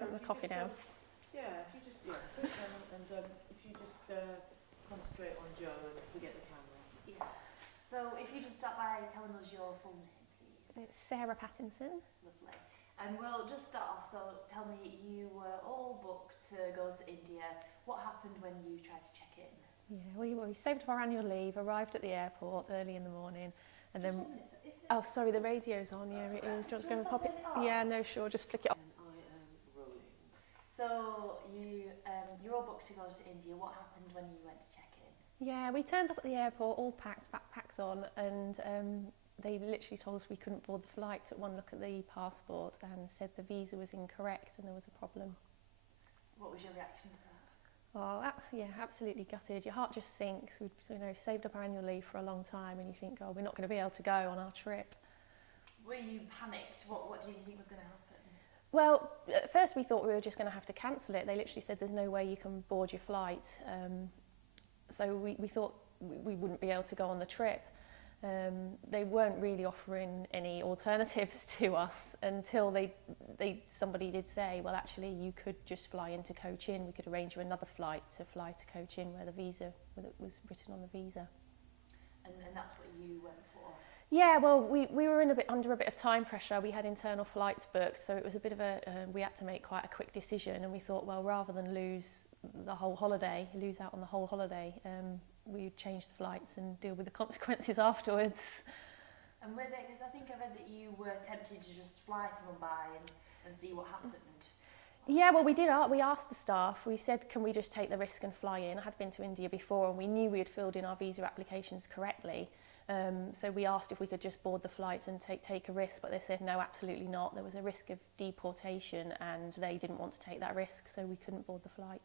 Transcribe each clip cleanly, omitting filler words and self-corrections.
put the coffee down. Yeah, if you just put it down and if you just concentrate on Joe and forget the camera. Yeah. So if you just start by telling us your full name, please. It's Sarah Pattinson. Lovely. And we'll just start off, so tell me, you were all booked to go to India. What happened when you tried to check in? Yeah, we saved up our annual leave, arrived at the airport early in the morning, and then... Oh, sorry, the radio's on, yeah, it is. Do you want to go and pop it? Yeah, no, sure, just flick it off. And I am rolling. So you're all booked to go to India. What happened when you went to check in? Yeah, we turned up at the airport, all packed, backpacks on, and they literally told us we couldn't board the flight, took one look at the passport and said the visa was incorrect and there was a problem. What was your reaction to that? Oh, yeah, absolutely gutted. Your heart just sinks. We'd saved up our annual leave for a long time and you think, oh, we're not going to be able to go on our trip. Were you panicked? What did you think was going to happen? Well, at first we thought we were just going to have to cancel it. They literally said there's no way you can board your flight. So we thought we wouldn't be able to go on the trip. They weren't really offering any alternatives to us until somebody did say, well, actually, you could just fly into Cochin. We could arrange you another flight to fly to Cochin where the visa was written on the visa. And that's what you went for? Yeah, well, we were under a bit of time pressure. We had internal flights booked, so it was a bit of we had to make quite a quick decision, and we thought, well, rather than lose out on the whole holiday, we would change the flights and deal with the consequences afterwards. And were they, because I think I read that you were tempted to just fly to Mumbai and see what happened. Yeah, well, we did. We asked the staff. We said, can we just take the risk and fly in? I had been to India before and we knew we had filled in our visa applications correctly. So we asked if we could just board the flight and take a risk, but they said no, absolutely not. There was a risk of deportation and they didn't want to take that risk, so we couldn't board the flight.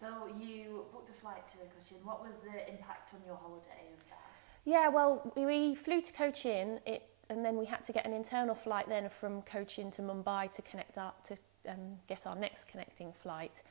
So you booked the flight to Cochin. What was the impact on your holiday of that? Yeah, well, we flew to Cochin and then we had to get an internal flight then from Cochin to Mumbai to connect up to get our next connecting flight.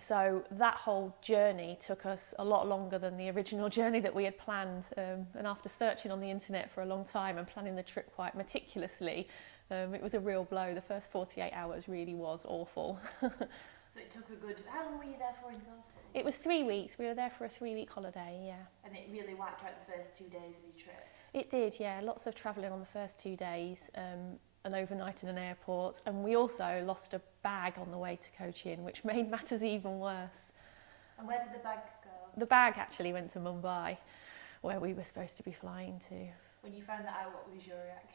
So that whole journey took us a lot longer than the original journey that we had planned. And after searching on the internet for a long time and planning the trip quite meticulously, it was a real blow. The first 48 hours really was awful. So it took a good... How long were you there for in total? It was 3 weeks. We were there for a 3-week holiday, yeah. And it really wiped out the first 2 days of your trip? It did, yeah. Lots of travelling on the first 2 days, an overnight in an airport. And we also lost a bag on the way to Cochin, which made matters even worse. And where did the bag go? The bag actually went to Mumbai, where we were supposed to be flying to. When you found that out, what was your reaction?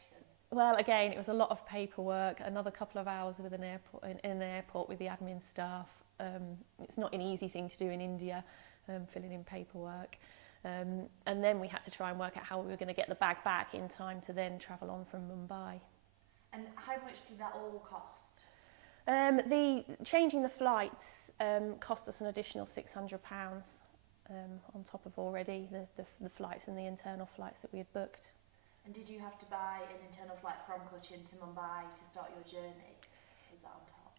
Well, again, it was a lot of paperwork, another couple of hours with in an airport with the admin staff. It's not an easy thing to do in India, filling in paperwork. And then we had to try and work out how we were going to get the bag back in time to then travel on from Mumbai. And how much did that all cost? Changing the flights cost us an additional £600 on top of already the flights and the internal flights that we had booked. And did you have to buy an internal flight from Cochin to Mumbai to start your journey? Was that on top?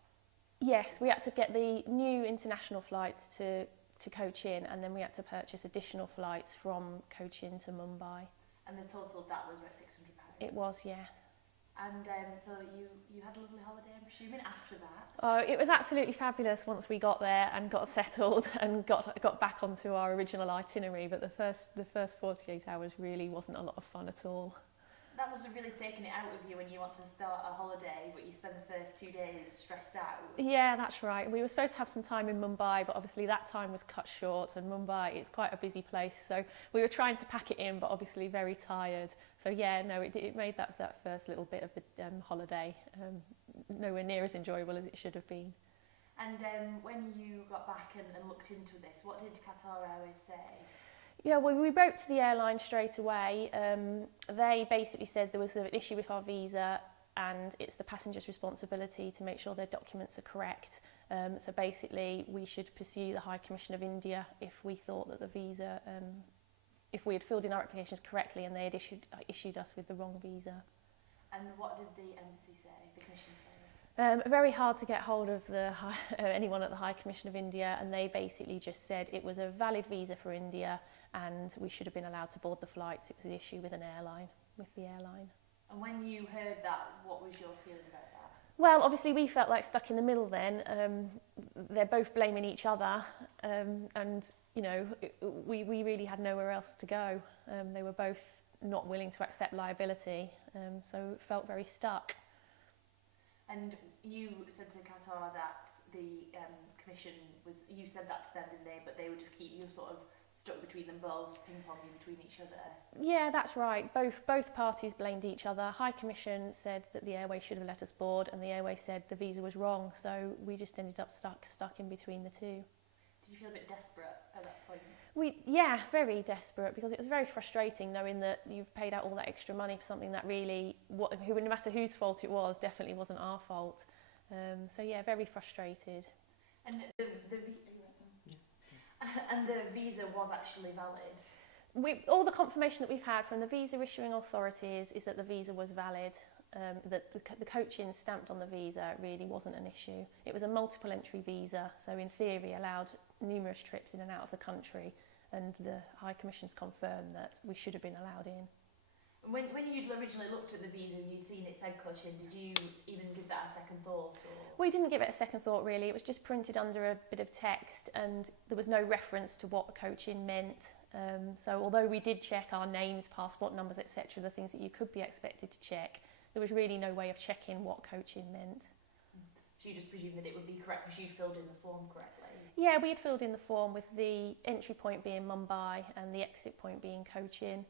Yes, we had to get the new international flights to Cochin, and then we had to purchase additional flights from Cochin to Mumbai. And the total of that was about £600? It was, yeah. And so you had a lovely holiday, I'm presuming, after that? Oh, it was absolutely fabulous once we got there and got settled and got back onto our original itinerary, but the first 48 hours really wasn't a lot of fun at all. That must have really taken it out of you when you want to start a holiday, but you spend the first 2 days stressed out. Yeah, that's right. We were supposed to have some time in Mumbai, but obviously that time was cut short, and Mumbai, it's quite a busy place, so we were trying to pack it in, but obviously very tired. So yeah, no, it made that first little bit of the holiday nowhere near as enjoyable as it should have been. And when you got back and looked into this, what did Qatar Airways say? Yeah, well, we wrote to the airline straight away. They basically said there was an issue with our visa and it's the passenger's responsibility to make sure their documents are correct. So basically, we should pursue the High Commission of India if we thought that the visa, if we had filled in our applications correctly and they had issued us with the wrong visa. And what did the embassy say, the commission say? Very hard to get hold of anyone at the High Commission of India, and they basically just said it was a valid visa for India and we should have been allowed to board the flights. It was the issue with the airline. And when you heard that, what was your feeling about that? Well, obviously we felt like stuck in the middle then. They're both blaming each other, and you know, we really had nowhere else to go. They were both not willing to accept liability, so it felt very stuck. And you said to Qatar that the commission was, you said that to them, didn't they? But they would just keep you sort of stuck between them both, ping-ponging between each other. Yeah, that's right. Both parties blamed each other. High Commission said that the airway should have let us board, and the airway said the visa was wrong. So we just ended up stuck in between the two. Did you feel a bit desperate at that point? Yeah, very desperate, because it was very frustrating knowing that you've paid out all that extra money for something that really, no matter whose fault it was, definitely wasn't our fault. So yeah, very frustrated. And the visa was actually valid? All the confirmation that we've had from the visa issuing authorities is that the visa was valid. That the coaching stamped on the visa really wasn't an issue. It was a multiple entry visa, so in theory allowed numerous trips in and out of the country, and the High Commission's confirmed that we should have been allowed in. When you'd originally looked at the visa, you'd seen it said coaching, did you even give that a second thought? Or? We didn't give it a second thought really. It was just printed under a bit of text, and there was no reference to what coaching meant. So although we did check our names, passport numbers, etc., the things that you could be expected to check, there was really no way of checking what coaching meant. So you just presumed that it would be correct because you'd filled in the form correctly? Yeah, we had filled in the form with the entry point being Mumbai and the exit point being Cochin.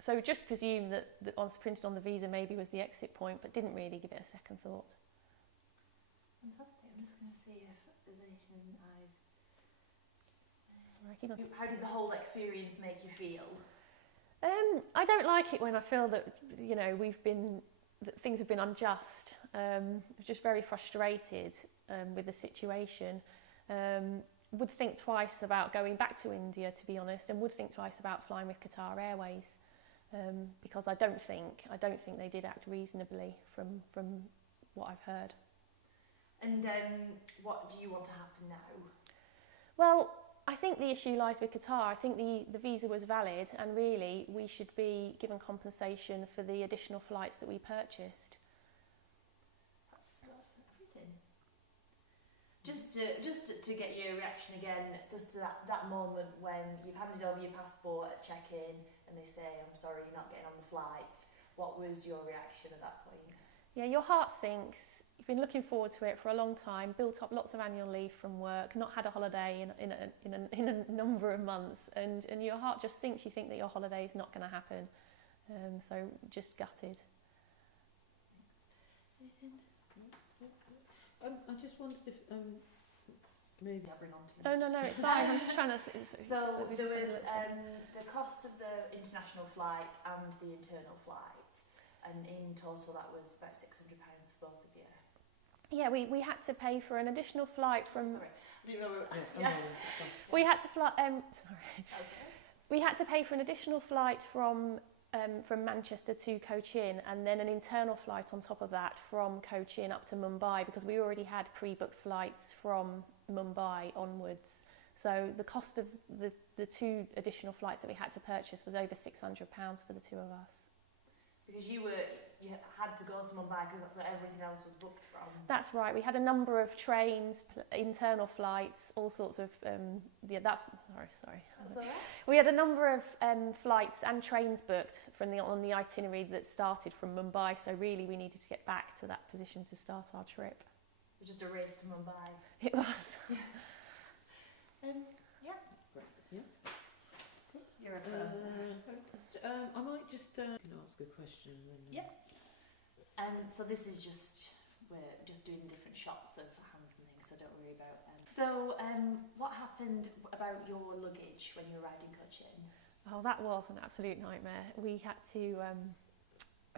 So just presumed that what's printed on the visa maybe was the exit point, but didn't really give it a second thought. Fantastic. I'm just going to see if there's anything Sorry, keep on. How did the whole experience make you feel? I don't like it when I feel that, you know, that things have been unjust. I'm just very frustrated with the situation. Would think twice about going back to India, to be honest, and would think twice about flying with Qatar Airways, because I don't think they did act reasonably from what I've heard. And what do you want to happen now? Well, I think the issue lies with Qatar. I think the visa was valid, and really we should be given compensation for the additional flights that we purchased. That's everything. Just to get your reaction again, just to that moment when you've handed over your passport at check-in and they say, I'm sorry, you're not getting on the flight. What was your reaction at that point? Yeah, your heart sinks. You've been looking forward to it for a long time, built up lots of annual leave from work, not had a holiday in a number of months, and your heart just sinks. You think that your holiday is not going to happen. So just gutted. I just wondered if maybe I'll bring on to Oh, no, it's fine. I'm just trying to... So there was the cost of the international flight and the internal flight, and in total that was about £600 for both of you. Yeah, we had to pay for an additional flight from... Sorry, I didn't know we were... yeah. We had to fly... We had to pay for an additional flight from Manchester to Cochin, and then an internal flight on top of that from Cochin up to Mumbai, because we already had pre-booked flights from Mumbai onwards. So the cost of the two additional flights that we had to purchase was over £600 for the two of us. Because you had to go to Mumbai because that's where everything else was booked from. That's right. We had a number of trains, internal flights, all sorts of... sorry. That's all right. We had a number of flights and trains booked on the itinerary that started from Mumbai, so really we needed to get back to that position to start our trip. It was just a race to Mumbai. It was. Yeah. Yeah. You're a first. I might just ask a question. And then, Yeah. So this is we're just doing different shots of hands and things, so don't worry about them. So what happened about your luggage when you arrived in Cochin? Oh, that was an absolute nightmare. We had to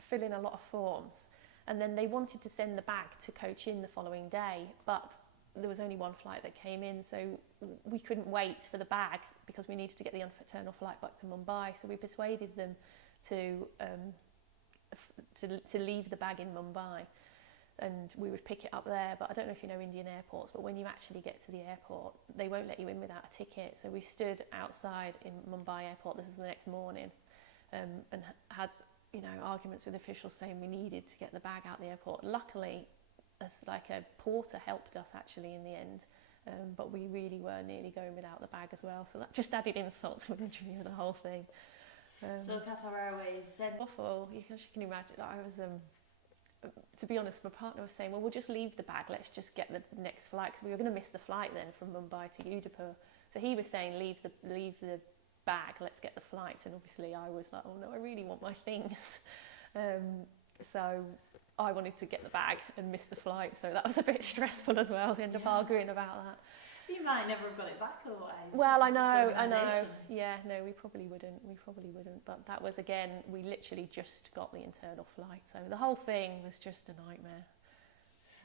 fill in a lot of forms, and then they wanted to send the bag to Cochin the following day, but there was only one flight that came in, so we couldn't wait for the bag because we needed to get the internal flight back to Mumbai. So we persuaded them to leave the bag in Mumbai, and we would pick it up there. But I don't know if you know Indian airports, but when you actually get to the airport, they won't let you in without a ticket. So we stood outside in Mumbai airport, this was the next morning, and had you know, arguments with officials saying we needed to get the bag out the airport. Luckily, as like a porter helped us actually in the end, but we really were nearly going without the bag as well. So that just added insult to injury of the whole thing. So Qatar Airways said Awful. You can imagine. I was, to be honest, my partner was saying, well, we'll just leave the bag. Let's just get the next flight, because we were going to miss the flight then from Mumbai to Udaipur. So he was saying, leave the bag. Let's get the flight. And obviously, I was like, oh no, I really want my things. So I wanted to get the bag and miss the flight. So that was a bit stressful as well. To end up arguing about that. you might never have got it back otherwise. Well, I Just know. organisation. Yeah, no, we probably wouldn't. But that was, again, we literally just got the internal flight. So the whole thing was just a nightmare.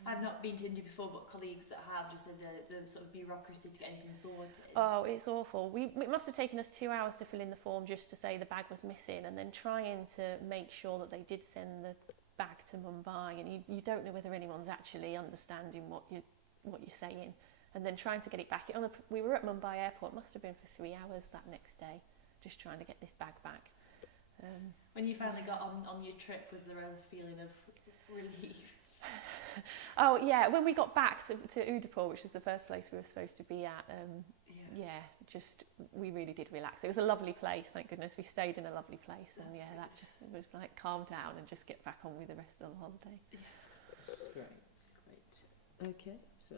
I've not been to India before, but colleagues that have just said the sort of bureaucracy to get anything sorted. Oh, it's awful. It must have taken us 2 hours to fill in the form just to say the bag was missing, and then trying to make sure that they did send the bag to Mumbai, and you don't know whether anyone's actually understanding what you're saying, and then trying to get it back. We were at Mumbai airport, it must have been for 3 hours that next day, just trying to get this bag back. When you finally got on your trip, was there a feeling of relief? Oh yeah, when we got back to Udaipur, which was the first place we were supposed to be at, we really did relax. It was a lovely place, thank goodness. We stayed in a lovely place, and it was like calm down and just get back on with the rest of the holiday. Great. Okay, so